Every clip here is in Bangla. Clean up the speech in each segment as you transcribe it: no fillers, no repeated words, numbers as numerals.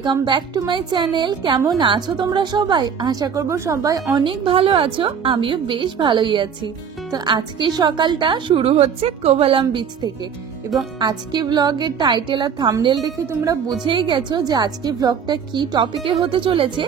Welcome back to my channel. কেমন আছো তোমরা সবাই? আশা করবো সবাই অনেক ভালো আছো, আমিও বেশ ভালোই আছি। তো আজকে সকালটা শুরু হচ্ছে কোভালাম বিচ থেকে, এবং আজকে ব্লগের টাইটেল আর থাম্বনেল দেখে তোমরা বুঝেই গেছো যে আজকে ব্লগটা কি টপিকে হতে চলেছে।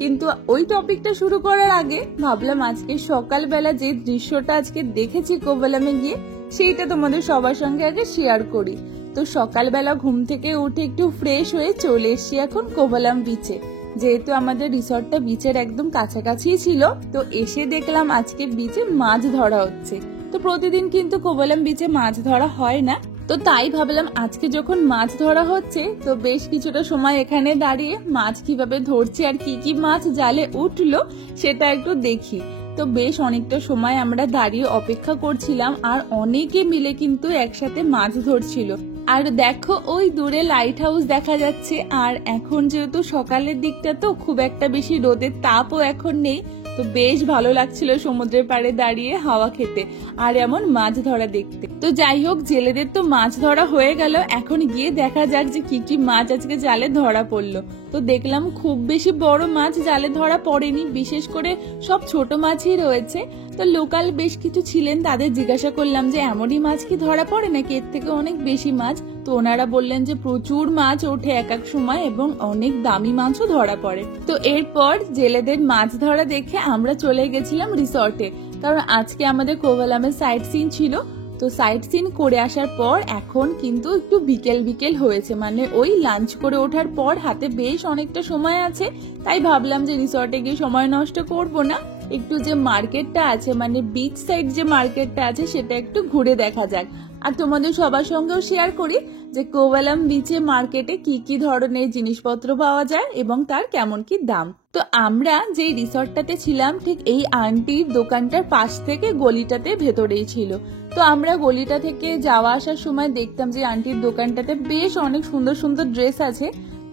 কিন্তু ওই টপিকটা শুরু করার আগে ভাবলাম আজকে সকালবেলা যে দৃশ্যটা আজকে দেখেছি কোভালামে গিয়ে, সেইটা তোমাদের সবার সঙ্গে আগে শেয়ার করি। তো সকালবেলা ঘুম থেকে উঠে একটু ফ্রেশ হয়ে চলে এসেছি এখন কোভালাম বিচে, যেহেতু আমাদের রিসর্টটা বিচের একদম কাছাকাছি ছিল। তো এসে দেখলাম আজকে বিচে মাছ ধরা হচ্ছে। তো প্রতিদিন কিন্তু কোভালাম বিচে মাছ ধরা হয় না, তো তাই ভাবলাম আজকে যখন মাছ ধরা হচ্ছে তো বেশ কিছুটা সময় এখানে দাঁড়িয়ে মাছ কিভাবে ধরছে আর কি কি মাছ জালে উঠলো সেটা একটু দেখি। তো বেশ অনেকটা সময় আমরা দাঁড়িয়ে অপেক্ষা করছিলাম, আর অনেকে মিলে কিন্তু একসাথে মাছ ধরছিল। আর দেখো ওই দূরে লাইট হাউস দেখা যাচ্ছে। আর এখন যেহেতু সকালের দিকটা, তো খুব একটা বেশি রোদের তাপও এখন নেই, তো বেশ ভালো লাগছিল সমুদ্রের পাড়ে দাঁড়িয়ে হাওয়া খেতে আর এমন মাছ ধরা দেখতে। তো যাই হোক, জেলেদের তো মাছ ধরা হয়ে গেল, এখন গিয়ে দেখা যাক যে কি কি মাছ আজকে জালে ধরা পড়লো। তো দেখলাম খুব বেশি বড় মাছ জালে ধরা পড়েনি, বিশেষ করে সব ছোট মাছই রয়েছে। তো লোকাল বেশ কিছু ছিলেন, তাদের জিজ্ঞাসা করলাম যে এমনই মাছ কি ধরা পড়ে নাকি এর থেকে অনেক বেশি মাছ। তো ওনারা বললেন যে প্রচুর মাছ ওঠে এক এক সময় এবং অনেক দামি মাছও ধরা পড়ে। তো এরপর জেলেদের মাছ ধরা দেখে আমরা চলে গেছিলাম রিসর্টে, কারণ আজকে আমাদের কোভালামে সাইট সিন ছিল। তো সাইট সিন করে আসার পর এখন কিন্তু একটু বিকেল বিকেল হয়েছে, মানে ওই লাঞ্চ করে ওঠার পর হাতে বেশ অনেকটা সময় আছে। তাই ভাবলাম যে রিসর্টে গিয়ে সময় নষ্ট করব না, একটু যে মার্কেটটা আছে মানে বিচ সাইড যে মার্কেটটা আছে সেটা একটু ঘুরে দেখা যাক। আর তোমাদের সবার সঙ্গেও শেয়ার করি যে কোভালাম বিচে মার্কেটে কি কি ধরনের জিনিসপত্র পাওয়া যায় এবং তার কেমন কি দাম। তো আমরা যে রিসর্টটাতে ছিলাম ঠিক এই আন্টির দোকানটার পাশ থেকে গলিটাতে ভেতরেই ছিল। তো আমরা গলিটা থেকে যাওয়া আসার সময় দেখতাম যে আন্টির দোকানটাতে বেশ অনেক সুন্দর সুন্দর ড্রেস আছে।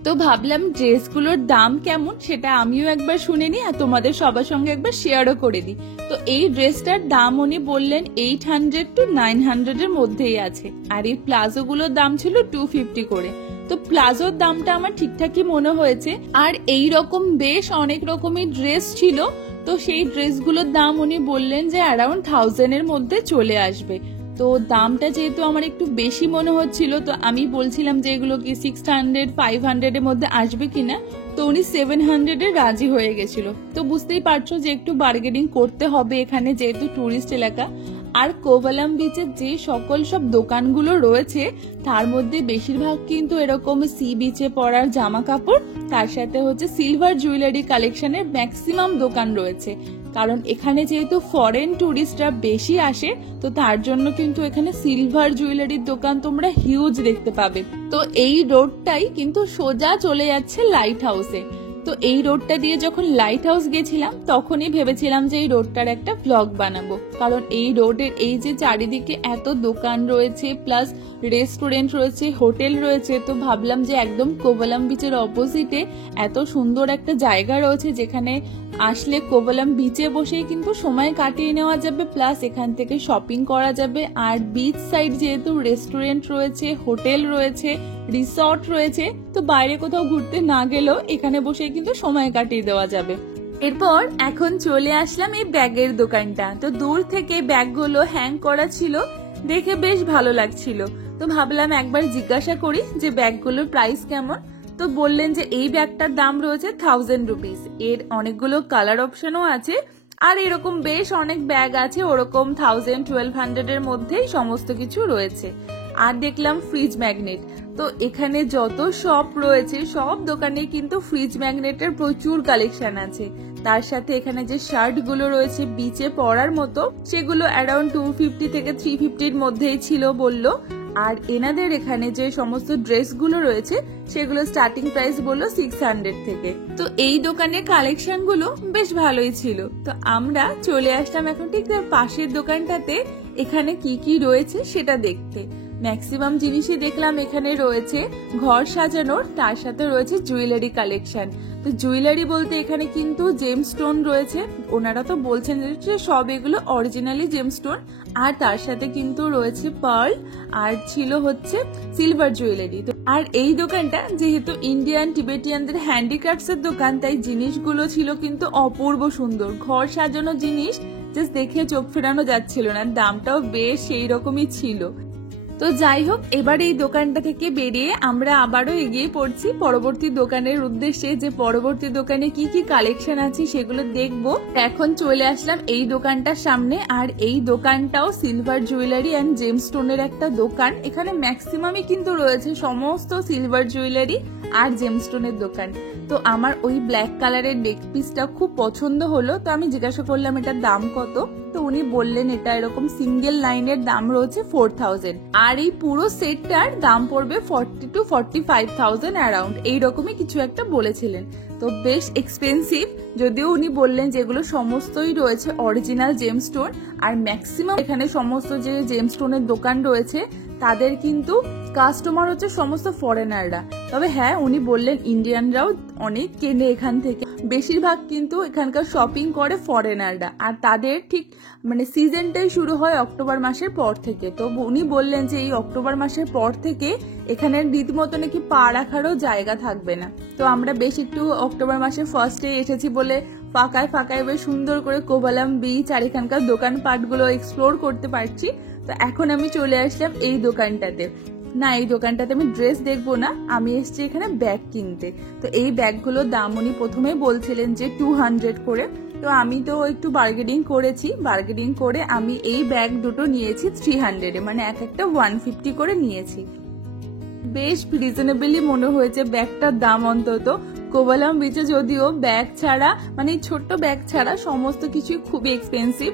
তো ভাবলাম ড্রেসগুলোর দাম কেমন সেটা আমিও একবার শুনে নিই আর তোমাদের সবার সঙ্গে একবার শেয়ারও করে দিই। তো এই ড্রেসটার দাম উনি বললেন 800 to 900 এর মধ্যেই আছে, আর এই প্লাজো গুলোর দাম ছিল 250 করে। তো প্লাজোর দামটা আমার ঠিকঠাকই মনে হয়েছে, আর এই রকম বেশ অনেক রকমের ড্রেস ছিল। তো সেই ড্রেসগুলোর দাম উনি বললেন যে অ্যারাউন্ড 1000 এর মধ্যে চলে আসবে। তো দামটা যেহেতু আমার একটু বেশি মনে হচ্ছিল, তো আমি বলছিলাম যে এগুলো কি 600-500 এর মধ্যে আসবে কিনা। তো উনি 700 এর রাজি হয়ে গেছিল। তো বুঝতেই পারছো যে একটু বার্গেনিং করতে হবে এখানে, যেহেতু টুরিস্ট এলাকা। আর কোভালাম বিচের যে সকল সব দোকানগুলো রয়েছে তার মধ্যে বেশিরভাগ কিন্তু এরকম সি বিচে পরার জামা কাপড়, তার সাথে হচ্ছে সিলভার জুয়েলারি কালেকশনের ম্যাক্সিমাম দোকান রয়েছে। কারণ এখানে যেহেতু ফরেন টুরিস্টরা বেশি আসে, তো তার জন্য কিন্তু এখানে সিলভার জুয়েলারির দোকান তোমরা হিউজ দেখতে পাবে। তো এই রোডটাই কিন্তু সোজা চলে যাচ্ছে লাইট হাউসে। তো এই রোডটা দিয়ে যখন লাইট হাউস গেছিলাম তখনই ভেবেছিলাম যে এই রোডটার একটা ব্লগ বানাবো, কারণ এই রোডের এই যে চারিদিকে এত দোকান রয়েছে, প্লাস রেস্টুরেন্ট রয়েছে, হোটেল রয়েছে। তো ভাবলাম যে একদম কোভালাম বিচের অপোজিটে এত সুন্দর একটা জায়গা রয়েছে যেখানে আসলে কোভালাম বিচে বসেই কিন্তু সময় কাটিয়ে নেওয়া যাবে, প্লাস এখান থেকে শপিং করা যাবে। আর বিচ সাইড যেহেতু রেস্টুরেন্ট রয়েছে, হোটেল রয়েছে, রিসর্ট রয়েছে, তো বাইরে কোথাও ঘুরতে না গেলেও এখানে বসে কিন্তু সময় কাটিয়ে দেওয়া যাবে। এরপর এখন চলে আসলাম এই ব্যাগের দোকানটা। তো দূর থেকে ব্যাগগুলো হ্যাং করা ছিল, দেখে বেশ ভালো লাগছিল। তো ভাবলাম একবার জিজ্ঞাসা করি যে ব্যাগগুলোর প্রাইস কেমন। তো বললেন যে এই ব্যাগটার দাম রয়েছে 1000 রুপিস। এর অনেকগুলো কালার অপশনও আছে, আর এরকম বেশ অনেক ব্যাগ আছে ওরকম 1000-1200 এর মধ্যেই সমস্ত কিছু রয়েছে। আর দেখলাম ফ্রিজ ম্যাগনেট। তো এখানে যত শপ রয়েছে সব দোকানে কিন্তু ফ্রিজ ম্যাগনেটের প্রচুর কালেকশন আছে। তার সাথে এখানে যে শার্ট গুলো রয়েছে বিচে পরার মতো, সেগুলো অ্যারাউন্ড 250 থেকে 350 এর মধ্যেই ছিল বললো। আর এনাদের এখানে যে সমস্ত ড্রেস গুলো রয়েছে সেগুলো স্টার্টিং প্রাইস বললো 600 থেকে। তো এই দোকানের কালেকশন গুলো বেশ ভালোই ছিল। তো আমরা চলে আসলাম এখন ঠিক তার পাশের দোকানটাতে এখানে কি কি রয়েছে সেটা দেখতে। ম্যাক্সিমাম জিনিসই দেখলাম এখানে রয়েছে ঘর সাজানোর, তার সাথে রয়েছে জুয়েলারি কালেকশন। তো জুয়েলারি বলতে এখানে কিন্তু জেমস্টোন রয়েছে, ওনারা তো বলছেন যে সব এগুলো অরিজিনালি জেমস্টোন, আর তার সাথে কিন্তু রয়েছে পার্ল, আর ছিল হচ্ছে সিলভার জুয়েলারি। আর এই দোকানটা যেহেতু ইন্ডিয়ান টিবেটিয়ানদের হ্যান্ডিক্রাফটস এর দোকান, তাই জিনিসগুলো ছিল কিন্তু অপূর্ব সুন্দর। ঘর সাজানো জিনিস জাস্ট দেখে চোখ ফেরানো যাচ্ছিল না, দামটাও বেশ সেই রকমই ছিল। তো যাই হোক, এবার এই দোকানটা থেকে বেরিয়ে আমরা আবারও এগিয়ে পড়ছি পরবর্তী দোকানের উদ্দেশ্যে, যে পরবর্তী দোকানে কি কি কালেকশন আছে সেগুলো দেখবো। এখন চলে আসলাম এই দোকানটার সামনে, আর এই দোকানটাও সিলভার জুয়েলারি অ্যান্ড জেমস্টোনের একটা দোকান। এখানে ম্যাক্সিমামই কিন্তু রয়েছে সমস্ত সিলভার জুয়েলারি আর জেমস্টোনের দোকান। তো আমার ওই ব্ল্যাক কালারের নেক পিসটা খুব পছন্দ হলো, তো আমি জিজ্ঞাসা করলাম এটার দাম কত। তো উনি বললেন এটা এরকম সিঙ্গেল লাইনের দাম রয়েছে 4000, আর এই পুরো সেটটার দাম পড়বে 40 to 45,000 অ্যারাউন্ড, এইরকমই কিছু একটা বলেছিলেন। তো বেশ এক্সপেন্সিভ, যদিও উনি বললেন যেগুলো সমস্তই রয়েছে অরিজিনাল জেমস্টোন, আর ম্যাক্সিমাম এখানে সমস্ত যে জেমস্টোনের দোকান রয়েছে তাদের কিন্তু কাস্টমার হচ্ছে সমস্ত ফরেনাররা। তবে হ্যাঁ, উনি বললেন ইন্ডিয়ানরাও অনেক কেনে এখান থেকে, বেশিরভাগ কিন্তু এখানকার শপিং করে ফরেনাররা, আর তাদের ঠিক মানে সিজনটাই শুরু হয় অক্টোবর মাসের পর থেকে। তো উনি বললেন যে এই অক্টোবর মাসের পর থেকে এখানে রীতিমতো নাকি পা রাখারও জায়গা থাকবে না। তো আমরা বেশ একটু অক্টোবর মাসের ফার্স্টে এসেছি বলে ফাঁকায় ফাঁকায় বেশ সুন্দর করে কোভালাম বিচ আর এখানকার দোকানপাটগুলো এক্সপ্লোর করতে পারছি। তো এখন আমি চলে আসলাম এই দোকানটাতে। না, এই দোকানটাতে আমি ড্রেস দেখবো না, আমি এসেছি এখানে ব্যাগ কিনতে। তো এই ব্যাগগুলোর দাম উনি প্রথমে বলছিলেন যে 200 করে। তো আমি তো একটু বার্গেনিং করেছি, বার্গেনিং করে আমি এই ব্যাগ দুটো নিয়েছি 300-এ, মানে এক একটা 150 করে নিয়েছি। বেশ রিজনেবলি মনে হয়েছে ব্যাগটার দাম। অন্তত কোভালাম বিচে যদিও ব্যাগ ছাড়া মানে ছোট্ট ব্যাগ ছাড়া সমস্ত কিছুই খুবই এক্সপেন্সিভ।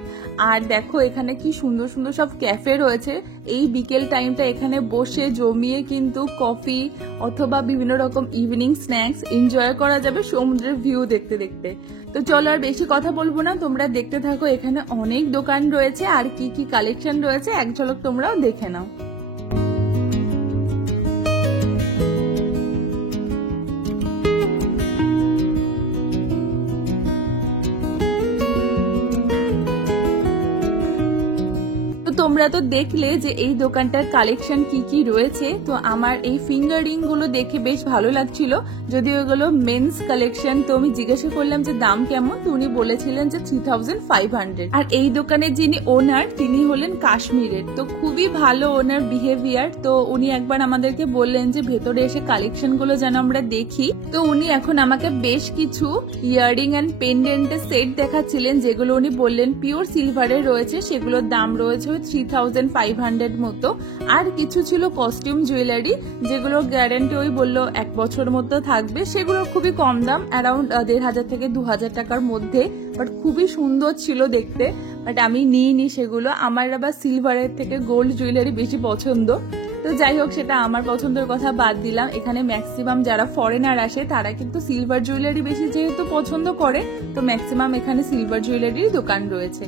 আর দেখো এখানে কি সুন্দর সুন্দর সব ক্যাফে রয়েছে, এই বিকেল টাইমটা এখানে বসে জমিয়ে কিন্তু কফি অথবা বিভিন্ন রকম ইভিনিং স্ন্যাক্স এনজয় করা যাবে সমুদ্রের ভিউ দেখতে দেখতে। তো চলো আর বেশি কথা বলবো না, তোমরা দেখতে থাকো। এখানে অনেক দোকান রয়েছে আর কি কি কালেকশন রয়েছে এক ঝলক তোমরাও দেখে নাও। তোমরা তো দেখলে যে এই দোকানটার কালেকশন কি কি রয়েছে। তো আমার এই ফিঙ্গার রিং গুলো দেখে বেশ ভালো লাগছিল, যদিও এগুলো মেন্স কালেকশন। তো আমি জিজ্ঞাসা করলাম যে দাম কেমন, তো উনি বলেছিলেন যে 3500। আর এই দোকানের যিনি ওনার তিনি হলেন কাশ্মীরের, তো খুবই ভালো ওনার বিহেভিয়ার। তো উনি একবার আমাদেরকে বললেন যে ভেতরে এসে কালেকশন গুলো যেন আমরা দেখি। তো উনি এখন আমাকে বেশ কিছু ইয়াররিং অ্যান্ড পেন্ডেন্টের সেট দেখাচ্ছিলেন, যেগুলো উনি বললেন পিওর সিলভারের রয়েছে, সেগুলোর দাম রয়েছে 3500 মতো। আর কিছু ছিল কস্টিউম জুয়েলারি, যেগুলো গ্যারান্টি ওই বললো 1 বছর মতো থাকবে, সেগুলো খুবই কম দাম, অ্যারাউন্ড 1500 থেকে 2000 টাকার মধ্যে, বাট খুবই সুন্দর ছিল দেখতে। বাট আমি নিইনি সেগুলো, আমার আবার সিলভারের থেকে গোল্ড জুয়েলারি বেশি পছন্দ। তো যাই হোক, সেটা আমার পছন্দের কথা বাদ দিলাম। এখানে ম্যাক্সিমাম যারা ফরেনার আসে তারা কিন্তু সিলভার জুয়েলারি বেশি যেহেতু পছন্দ করে, তো ম্যাক্সিমাম এখানে সিলভার জুয়েলারির দোকান রয়েছে।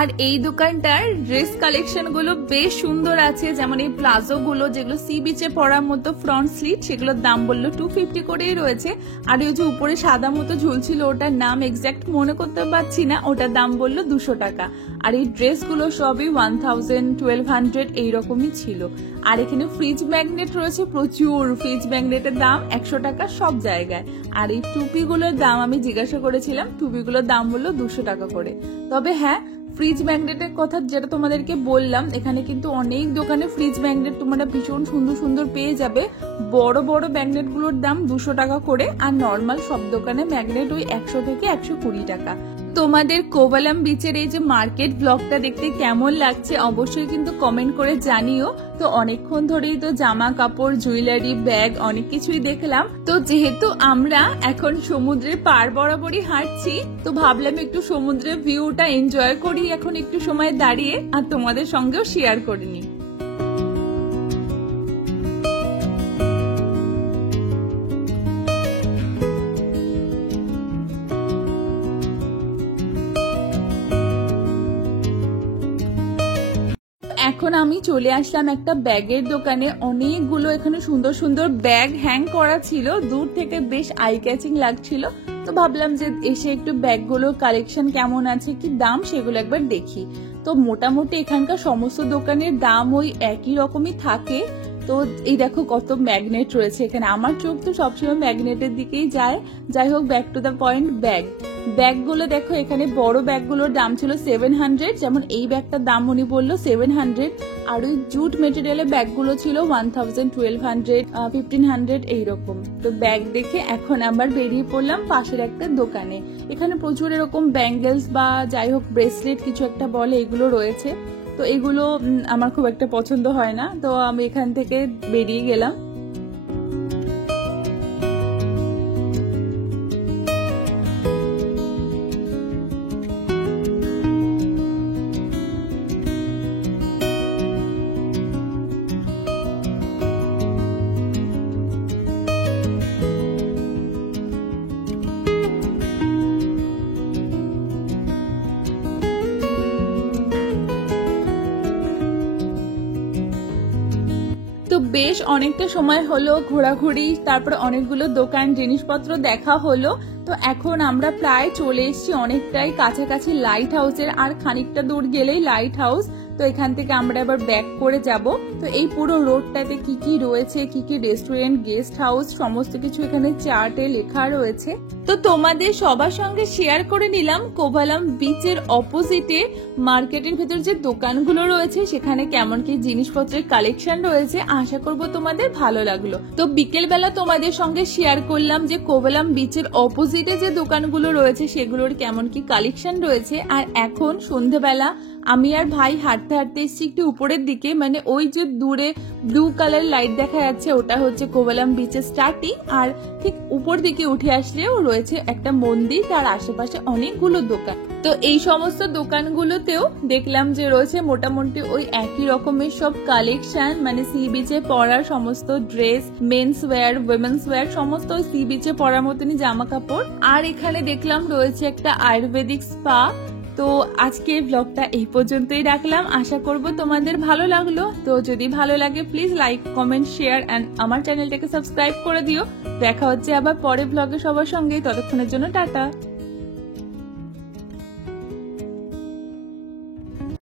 আর এই দোকানটার ড্রেস কালেকশন গুলো বেশ সুন্দর আছে, যেমন এই প্লাজো গুলো যেগুলো সি বিচে পরার মতো ফ্রন্ট স্লিট, সেগুলোর দাম বললো 250 করেই রয়েছে। আর ওই যে উপরে সাদা মতো ঝুলছিল ওটার নাম এক্সাক্ট মনে করতে পারছি না, ওটার দাম বললো 200 টাকা। আর এই ড্রেস গুলো সবই 1000, 1200 এইরকমই ছিল। আর এখানে ফ্রিজ ম্যাগনেট রয়েছে প্রচুর, ফ্রিজ ম্যাগনেটের দাম 100 টাকা সব জায়গায়। আর এই টুপিগুলোর দাম আমি জিজ্ঞাসা করেছিলাম, টুপিগুলোর দাম বললো 200 টাকা করে। তবে হ্যাঁ, ফ্রিজ ম্যাগনেটের কথা যেটা তোমাদেরকে বললাম, এখানে কিন্তু অনেক দোকানে ফ্রিজ ম্যাগনেট তোমরা ভীষণ সুন্দর সুন্দর পেয়ে যাবে। বড় বড় ম্যাগনেট গুলোর দাম 200 টাকা করে, আর নর্মাল সব দোকানে ম্যাগনেট ওই 100 থেকে 120 টাকা। তোমাদের কোভালাম বিচের এই যে মার্কেট ব্লগটা দেখতে কেমন লাগছে অবশ্যই কিন্তু কমেন্ট করে জানিও। তো অনেকক্ষণ ধরেই তো জামা কাপড়, জুয়েলারি, ব্যাগ অনেক কিছুই দেখলাম। তো যেহেতু আমরা এখন সমুদ্রের পার বরাবরই হাঁটছি, তো ভাবলাম একটু সমুদ্রের ভিউটা এনজয় করি এখন একটু সময় দাঁড়িয়ে, আর তোমাদের সঙ্গেও শেয়ার করে নিই। এখন এখন আমি চলে আসলাম একটা ব্যাগের দোকানে। অনেকগুলো এখানে সুন্দর সুন্দর ব্যাগ হ্যাং করা ছিল, দূর থেকে বেশ আই ক্যাচিং লাগছিল। তো ভাবলাম যে এসে একটু ব্যাগগুলোর কালেকশন কেমন আছে, কি দাম, সেগুলো একবার দেখি। তো মোটামুটি এখানকার সমস্ত দোকানের দাম ওই একই রকমই থাকে। তো এই দেখো কত ম্যাগনেট রয়েছে এখানে, আমার চোখ তো সবসময় ম্যাগনেটের দিকেই যায়। যাই হোক, ব্যাক টু দ্য পয়েন্ট, ব্যাগগুলো দেখো, এখানে বড় ব্যাগগুলোর দাম ছিল 700, যেমন এই ব্যাগটার দাম উনি বললো 700। আর ওই জুট মেটেরিয়ালের ব্যাগগুলো ছিল 1000, 1200, 1500 এইরকম। তো ব্যাগ দেখে এখন আবার বেরিয়ে পড়লাম পাশের একটা দোকানে। এখানে প্রচুর এরকম ব্যাঙ্গেলস বা যাই হোক ব্রেসলেট কিছু একটা বলে, এগুলো রয়েছে। তো এগুলো আমার খুব একটা পছন্দ হয় না, তো আমি এখান থেকে বেরিয়ে গেলাম। তো বেশ অনেকটা সময় হলো ঘোরাঘুরি, তারপর অনেকগুলো দোকান জিনিসপত্র দেখা হলো। তো এখন আমরা প্রায় চলে এসেছি অনেকটাই কাছাকাছি লাইট হাউসের, আর খানিকটা দূর গেলেই লাইট হাউস। তো এখান থেকে আমরা এবার ব্যাক করে যাব। তো এই পুরো রোডটাতে কি কি রয়েছে, কি কি রেস্টুরেন্ট, গেস্ট হাউস, সমস্ত কিছু এখানে চার্টে লেখা রয়েছে। তো তোমাদের সবার সঙ্গে শেয়ার করে নিলাম কোভালাম বিচের অপোজিটে মার্কেটের ভেতর যে দোকানগুলো রয়েছে সেখানে কেমন কি জিনিসপত্রের কালেকশন রয়েছে। আশা করব তোমাদের ভালো লাগলো। তো বিকেল বেলা তোমাদের সঙ্গে শেয়ার করলাম যে কোভালাম বিচের অপোজিটে যে দোকানগুলো রয়েছে সেগুলোর কেমন কি কালেকশন রয়েছে। আর এখন সন্ধ্যেবেলা আমি আর ভাই হাঁটতে হাঁটতে এসেছি একটু উপরের দিকে, মানে ওই যে দূরে ব্লু কালার লাইট দেখা যাচ্ছে ওটা হচ্ছে কোভালাম বিচের স্টার্টিং। আর ঠিক উপর দিকে উঠে আসলেও রয়েছে একটা মন্দির, তার আশেপাশে অনেকগুলো দোকান। তো এই সমস্ত দোকানগুলোতেও দেখলাম যে রয়েছে মোটামুটি ওই একই রকমের সব কালেকশন, মানে সি বিচে পরার সমস্ত dress, men's wear, women's wear, সমস্ত সি বিচে পরার মতনই জামা কাপড়। আর এখানে দেখলাম রয়েছে একটা আয়ুর্বেদিক স্পা। তো আজকের ব্লগটা এই পর্যন্তই রাখলাম, আশা করব তোমাদের ভালো লাগলো। তো যদি ভালো লাগে please like, comment, share and আমার চ্যানেলটাকে সাবস্ক্রাইব করে দিও। দেখা হচ্ছে আবার পরের ব্লগে সবার সঙ্গে, ততক্ষণের জন্য টাটা।